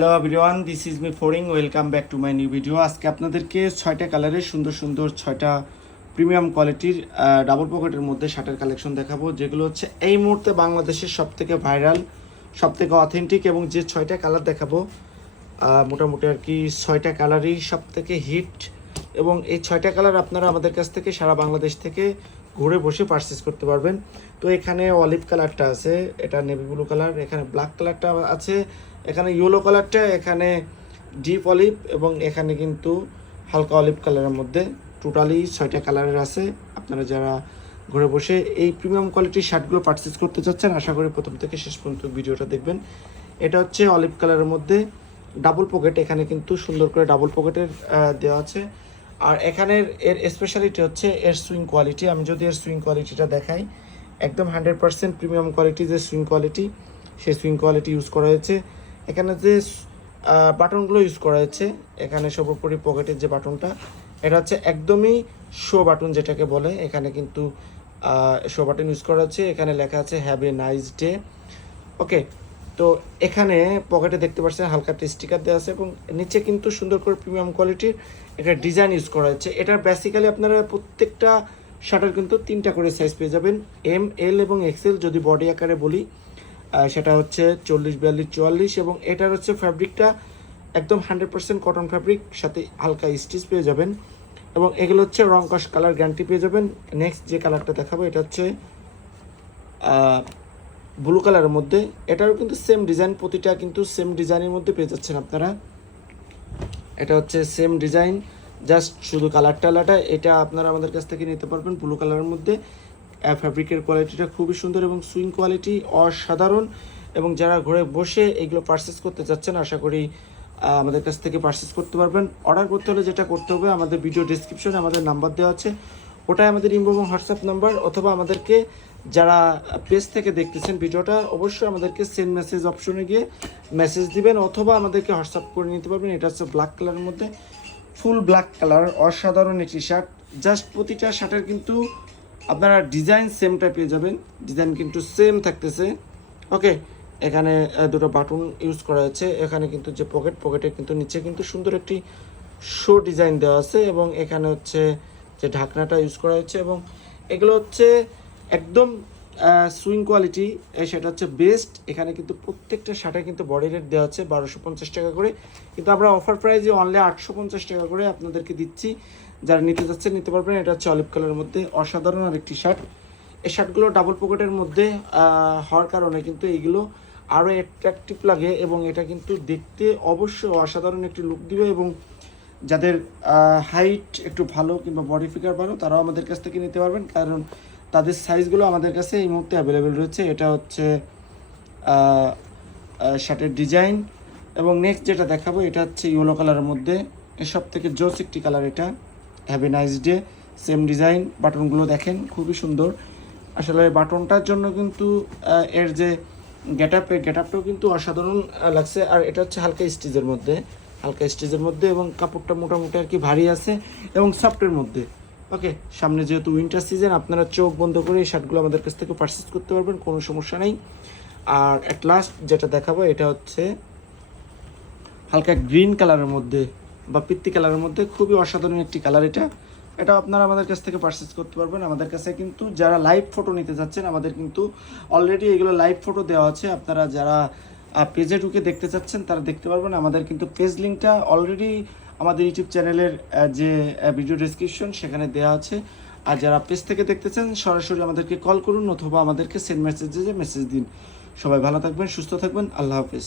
Hello everyone this is me ফোরিং welcome back to my new video আজকে আপনাদেরকে ছয়টা কালারের সুন্দর সুন্দর ছয়টা প্রিমিয়াম কোয়ালিটির ডাবল পকেটের মধ্যে শার্টের কালেকশন দেখাবো, যেগুলো হচ্ছে এই মুহূর্তে বাংলাদেশের সব থেকে ভাইরাল সব থেকে অথেন্টিক এবং যে ছয়টা কালার দেখাবো মোটামুটি আর কি ছয়টা কালারই সব থেকে হিট এবং এই ছয়টা কালার আপনারা আমাদের কাছ থেকে সারা বাংলাদেশ থেকে ঘুরে বসে পারচেস করতে পারবেন। তো এখানে অলিভ কালারটা আছে, এটা নেভি ব্লু কালার এখানে ব্ল্যাক কালারটা আছে, এখানে ইয়েলো কালারটা এখানে ডিপ অলিভ এবং এখানে কিন্তু হালকা অলিভ কালারের মধ্যে টোটালি ছয়টা কালারের আছে। আপনারা যারা ঘরে বসে এই প্রিমিয়াম কোয়ালিটির শার্টগুলো পারচেস করতে চাচ্ছেন, আশা করি প্রথম থেকে শেষ পর্যন্ত ভিডিওটা দেখবেন। এটা হচ্ছে অলিভ কালারের মধ্যে ডাবল পকেট এখানে কিন্তু সুন্দর করে ডাবল পকেটের দেওয়া আছে। আর এখানের এর স্পেশালিটি হচ্ছে এর সুইং কোয়ালিটি আমি যদি এর সুইং কোয়ালিটিটা দেখাই, একদম হান্ড্রেড পার্সেন্ট প্রিমিয়াম কোয়ালিটি যে সুইং কোয়ালিটি সেই সুইং কোয়ালিটি ইউজ করা হয়েছে। এখানে যে বাটনগুলো ইউজ করা হয়েছে, এখানে সর্বোপরি পকেটের যে বাটনটা এটা হচ্ছে একদমই শো বাটন যেটাকে বলে। এখানে কিন্তু শো বাটন ইউজ করা হচ্ছে। এখানে লেখা আছে have a nice day okay তো এখানে পকেটে দেখতে পাচ্ছেন হালকা একটা স্টিকার দেওয়া আছে এবং নিচে কিন্তু সুন্দর করে প্রিমিয়াম কোয়ালিটির একটা ডিজাইন ইউজ করা হচ্ছে এটার বেসিক্যালি আপনারা প্রত্যেকটা শার্টের কিন্তু তিনটা করে সাইজ পেয়ে যাবেন। এম এল এবং এক্সেল যদি বডি আকারে বলি সেটা হচ্ছে চল্লিশ, বিয়াল্লিশ, চুয়াল্লিশ এবং এটার হচ্ছে ফ্যাব্রিকটা একদম হান্ড্রেড পার্সেন্ট কটন ফ্যাব্রিক সাথে হালকা স্টিচ পেয়ে যাবেন এবং এগুলো হচ্ছে রং কস কালার গ্যারান্টি পেয়ে যাবেন। নেক্সট যে কালারটা দেখাবো, এটা হচ্ছে ব্লু কালারের মধ্যে, এটারও কিন্তু সেম ডিজাইন প্রতিটা কিন্তু সেম ডিজাইনের মধ্যে পেয়ে যাচ্ছেন আপনারা। এটা হচ্ছে সেম ডিজাইন জাস্ট শুধু কালারটা আলাদা, এটা আপনারা আমাদের কাছ থেকে নিতে পারবেন ব্লু কালারের মধ্যে। ফ্যাব্রিকের কোয়ালিটিটা খুবই সুন্দর এবং সুইং কোয়ালিটি অসাধারণ এবং যারা ঘরে বসে এগুলো পারচেস করতে চাচ্ছেন, আশা করি আমাদের কাছ থেকে পারচেস করতে পারবেন। অর্ডার করতে হলে যেটা করতে হবে, আমাদের ভিডিও ডিসক্রিপশনে আমাদের নাম্বার দেওয়া আছে। ওটাই আমাদের ইমো এবং হোয়াটসঅ্যাপ নাম্বার অথবা আমাদেরকে যারা পেজ থেকে দেখতেছেন ভিডিওটা, অবশ্যই আমাদেরকে সেন্ড মেসেজ অপশনে গিয়ে মেসেজ দিবেন অথবা আমাদেরকে হোয়াটসঅ্যাপ করে নিতে পারবেন। এটা হচ্ছে ব্ল্যাক কালারের মধ্যে ফুল ব্ল্যাক কালার অসাধারণ একটি শার্ট জাস্ট প্রতিটা শার্টের কিন্তু আপনারা ডিজাইন সেমটা পেয়ে যাবেন। ডিজাইন কিন্তু সেম থাকতেছে। ওকে এখানে দুটো বাটন ইউজ করা হয়েছে এখানে কিন্তু যে পকেট পকেটে কিন্তু নিচে কিন্তু সুন্দর একটি শো ডিজাইন দেওয়া আছে এবং এখানে হচ্ছে যে ঢাকনাটা ইউজ করা হয়েছে এবং এগুলো হচ্ছে একদম সুইং কোয়ালিটি সেটা হচ্ছে বেস্ট এখানে কিন্তু প্রত্যেকটা শার্টে কিন্তু বডি রেট দেওয়া আছে বারোশো পঞ্চাশ টাকা করে। কিন্তু আমরা অফার প্রাইজে অনলি আটশো পঞ্চাশ টাকা করে আপনাদেরকে দিচ্ছি। যারা নিতে যাচ্ছে নিতে পারবেন। এটা হচ্ছে অলিভ কালারের মধ্যে। অসাধারণ আরেকটি শার্ট এই শার্টগুলো ডাবল পকেটের মধ্যে হওয়ার কারণে কিন্তু এইগুলো আরও অ্যাট্রাকটিভ লাগে এবং এটা কিন্তু দেখতে অবশ্যই অসাধারণ একটি লুক দিবে এবং যাদের হাইট একটু ভালো কিংবা বডি ফিগার ভালো, তারাও আমাদের কাছ থেকে নিতে পারবেন। কারণ তাদের সাইজগুলো আমাদের কাছে এই মুহূর্তে অ্যাভেলেবেল রয়েছে। এটা হচ্ছে শার্টের ডিজাইন এবং নেক্সট যেটা দেখাবো, এটা হচ্ছে ইয়েলো কালারের মধ্যে। এসব থেকে জোস একটি কালার এটা। Have nice day same design বাটনগুলো দেখেন, খুবই সুন্দর। আসলে বাটনটার জন্য কিন্তু এর যে গেট আপ গেট আপটাও কিন্তু অসাধারণ লাগছে। আর এটা হচ্ছে হালকা স্টিচের মধ্যে। হালকা স্টিচের মধ্যে এবং কাপড়টা মোটামুটি আর কি ভারী আছে এবং সফটের মধ্যে। ওকে, সামনে যেহেতু উইন্টার সিজন আপনারা চোখ বন্ধ করে এই শার্টগুলো আমাদের কাছ থেকে পারচেস করতে পারবেন, কোনো সমস্যা নেই। আর অ্যাট লাস্ট যেটা দেখাবো, এটা হচ্ছে হালকা গ্রিন কালারের মধ্যে বা পিত্তি কালারের মধ্যে, খুবই অসাধারণ একটি কালার এটা। এটা আপনারা আমাদের কাছ থেকে পারচেস করতে পারবেন। আমাদের কাছে কিন্তু যারা লাইভ ফটো নিতে চাচ্ছেন আমাদের কিন্তু অলরেডি এগুলো লাইভ ফটো দেওয়া আছে। আপনারা যারা পেজে ঢুকে দেখতে চাচ্ছেন, তারা দেখতে পারবেন আমাদের কিন্তু পেজ লিঙ্কটা অলরেডি আমাদের ইউটিউব চ্যানেলের যে ভিডিও ডিসক্রিপশন সেখানে দেওয়া আছে। আর যারা পেজ থেকে দেখতেছেন সরাসরি আমাদেরকে কল করুন অথবা আমাদেরকে সেন্ড মেসেজে মেসেজ দিন। সবাই ভালো থাকবেন, সুস্থ থাকবেন, আল্লাহ হাফেজ।